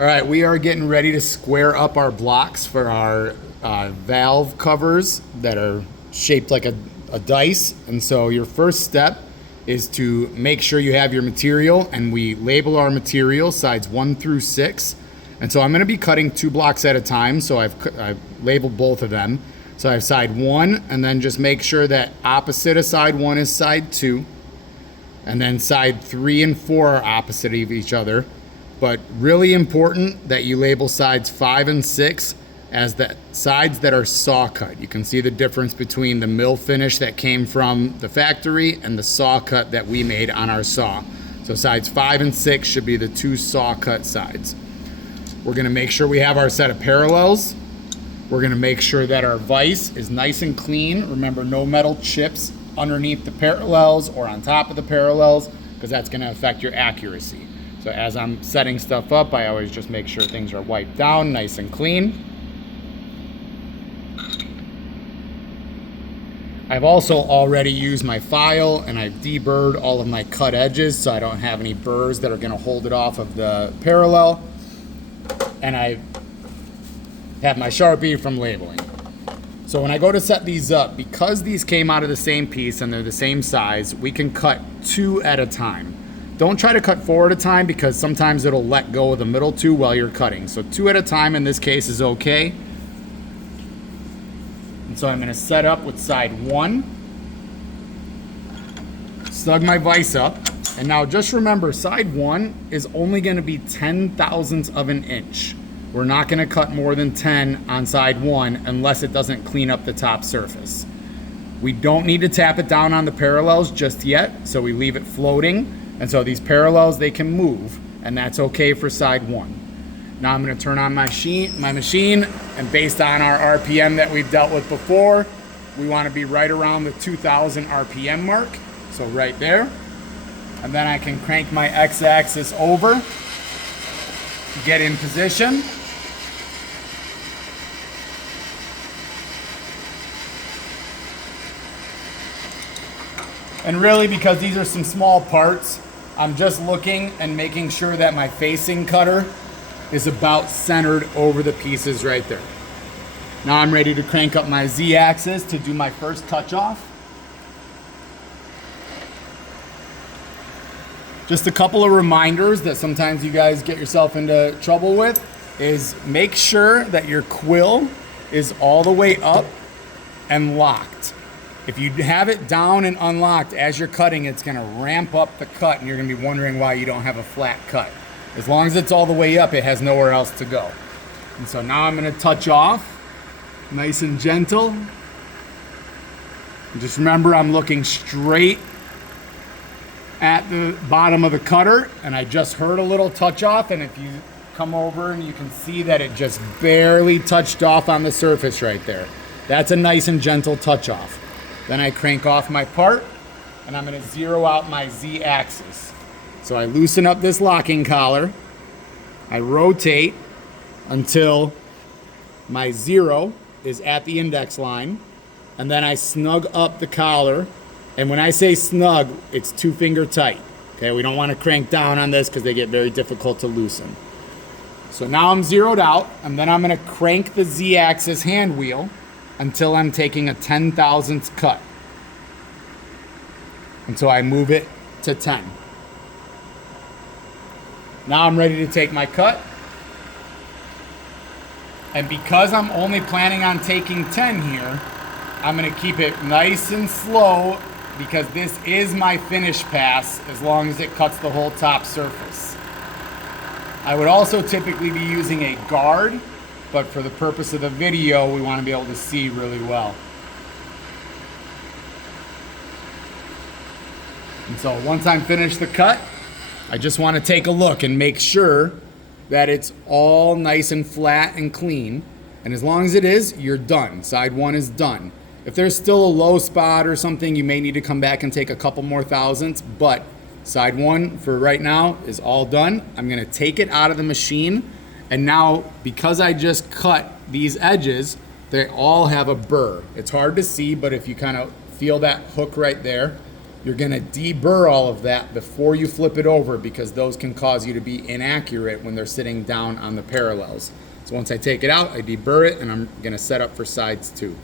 All right, we are getting ready to square up our blocks for our valve covers that are shaped like a dice. And so your first step is to make sure you have your material, and we label our material sides 1 through 6. And so I'm going to be cutting 2 blocks at a time, so I've labeled both of them. So I have side 1, and then just make sure that opposite of side 1 is side 2. And then side 3 and 4 are opposite of each other. But really important that you label sides 5 and 6 as the sides that are saw cut. You can see the difference between the mill finish that came from the factory and the saw cut that we made on our saw. So sides 5 and 6 should be the 2 saw cut sides. We're gonna make sure we have our set of parallels. We're gonna make sure that our vise is nice and clean. Remember, no metal chips underneath the parallels or on top of the parallels, because that's gonna affect your accuracy. So as I'm setting stuff up, I always just make sure things are wiped down, nice and clean. I've also already used my file and I've deburred all of my cut edges so I don't have any burrs that are gonna hold it off of the parallel. And I have my Sharpie from labeling. So when I go to set these up, because these came out of the same piece and they're the same size, we can cut 2 at a time. Don't try to cut 4 at a time because sometimes it'll let go of the middle 2 while you're cutting. So 2 at a time in this case is okay. And so I'm gonna set up with side 1, snug my vise up, and now just remember side 1 is only gonna be 10 thousandths of an inch. We're not gonna cut more than 10 on side 1 unless it doesn't clean up the top surface. We don't need to tap it down on the parallels just yet, so we leave it floating. And so these parallels, they can move, and that's okay for side 1. Now I'm gonna turn on my machine, and based on our RPM that we've dealt with before, we wanna be right around the 2000 RPM mark, so right there. And then I can crank my X-axis over to get in position. And really, because these are some small parts, I'm just looking and making sure that my facing cutter is about centered over the pieces right there. Now I'm ready to crank up my Z-axis to do my first touch off. Just a couple of reminders that sometimes you guys get yourself into trouble with is make sure that your quill is all the way up and locked. If you have it down and unlocked as you're cutting, it's gonna ramp up the cut and you're gonna be wondering why you don't have a flat cut. As long as it's all the way up, it has nowhere else to go. And so now I'm gonna touch off, nice and gentle. And just remember, I'm looking straight at the bottom of the cutter, and I just heard a little touch off, and if you come over and you can see that it just barely touched off on the surface right there. That's a nice and gentle touch off. Then I crank off my part, and I'm gonna zero out my Z-axis. So I loosen up this locking collar, I rotate until my 0 is at the index line, and then I snug up the collar. And when I say snug, it's 2-finger tight. Okay, we don't wanna crank down on this because they get very difficult to loosen. So now I'm zeroed out, and then I'm gonna crank the Z-axis hand wheel until I'm taking a 10 thousandths cut. Until I move it to 10. Now I'm ready to take my cut. And because I'm only planning on taking 10 here, I'm gonna keep it nice and slow because this is my finish pass as long as it cuts the whole top surface. I would also typically be using a guard, but for the purpose of the video, we want to be able to see really well. And so once I'm finished the cut, I just want to take a look and make sure that it's all nice and flat and clean. And as long as it is, you're done. Side 1 is done. If there's still a low spot or something, you may need to come back and take a couple more thousandths, but side 1 for right now is all done. I'm gonna take it out of the machine. And now, because I just cut these edges, they all have a burr. It's hard to see, but if you kind of feel that hook right there, You're gonna deburr all of that before you flip it over, because those can cause you to be inaccurate when they're sitting down on the parallels. So once I take it out, I deburr it, and I'm gonna set up for sides 2.